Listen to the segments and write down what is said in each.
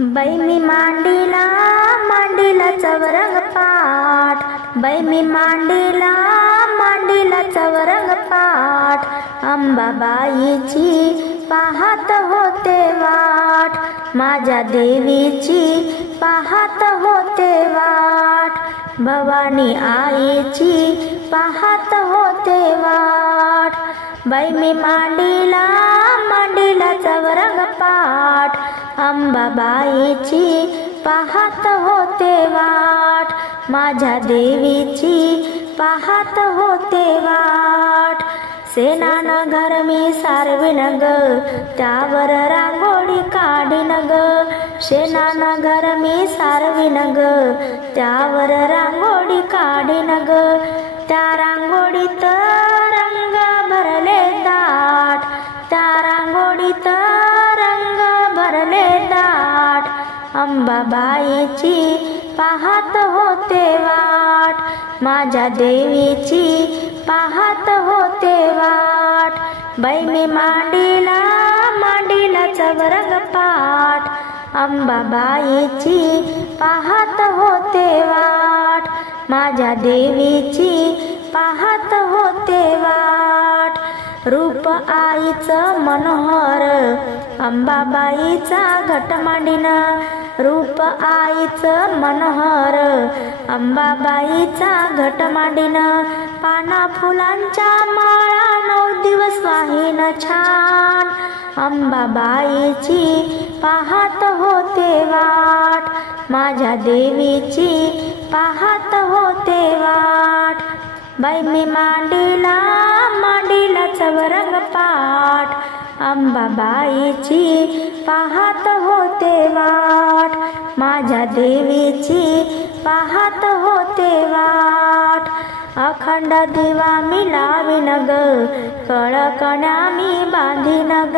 बाई मी मांडीला मांडीला चवरंग पाठ, बाई मी मांडीला मांडीला चवरंग पाठ, अंबाबाईची पाहत होते वाट, माझ्या देवीची पाहत होते वाट, भवानी आईची पाहत होते वाट, बाई मी मांडीला मांडीला चवरंग पाठ, अंबाबाईची पाहत होते वाट, माझ्या देवीची पाहत होते वाट, सेनानगर मी सारविन ग, त्यावर रांगोळी काढीन ग, सेनानगर मी सारविन ग, त्यावर रांगोळी काढीन ग, त्या रांगोळीत रंग भरले दाट, त्या रांगोळीत रंग भरले दाट, अंबाबाईची पाहत होते वाट, माझ्या देवीची पाहत होते वाट, बाई मी मांडीला मांडीला चवरंग पाठ, अंबाबाईची पाहत होते वाट, माझ्या देवीची पाहत होते वाट, रूप आईचं मनोहर अंबाबाईचा घट मांडीन, रूप आईचं मनोहर अंबाबाईचा घट मांडीन, पाना फुलांच्या माळा 9 दिवस वाहीन छान, अंबाबाईची पाहत होते वाट, माझ्या देवीची पाहत होते वाट, बाई मी मांडीला मांडीला चवरंग पाठ, अंबाबाईची पाहत होते वाट, माझ्या देवीची पाहत होते वाट, अखंड दिवा मी लावीन ग, कळकण्या मी बांधीन ग,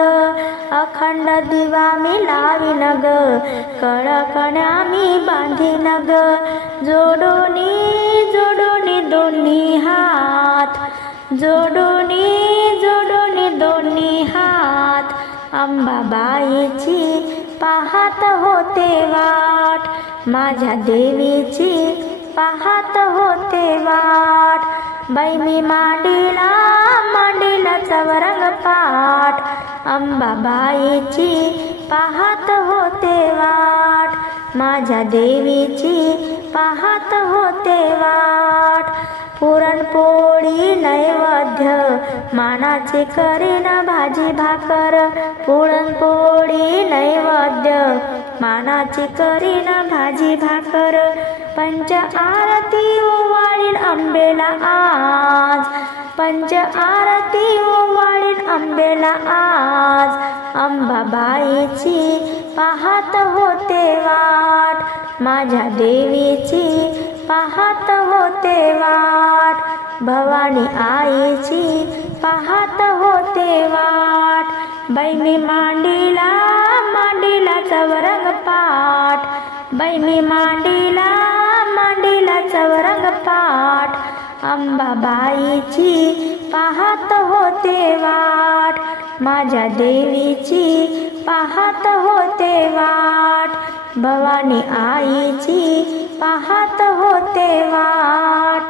अखंड दिवा मी लावीन ग, कळकण्या मी बांधीन ग, जोडोनी जोडोनी दोन्ही हात, जोडोनी जोडोनी दोन्ही हात, अंबाबाईची पाहत होते वाट, माझ्या देवीची पाहत होते वाट, बाई मी मांडीला मांडीला चवरंग पाठ, अंबाबाईची पाहत होते वाट, माझ्या देवीची पाहत होते वाट, पुरणपोळी नैवेद्य मानाची करीन भाजी भाकर, पुरणपोळी नैवेद्य मानाची करीन भाजी भाकर, पंच आरती ओवाळीन अंबेला आज, पंच आरती ओवाळीन अंबेला आज, अंबाबाईची पाहत होते वाट, माझ्या देवीची पाहत होते वाट, भवानी आईची पाहत होते वाट, बाई मी मांडीला मांडीला चवरंग पाठ, बाई मी मांडीला मांडीला चवरंग पाठ, अंबाबाईची पाहत होते वाट, माझ्या देवीची पाहत होते वाट, भवानी आईची पाहत होते वाट.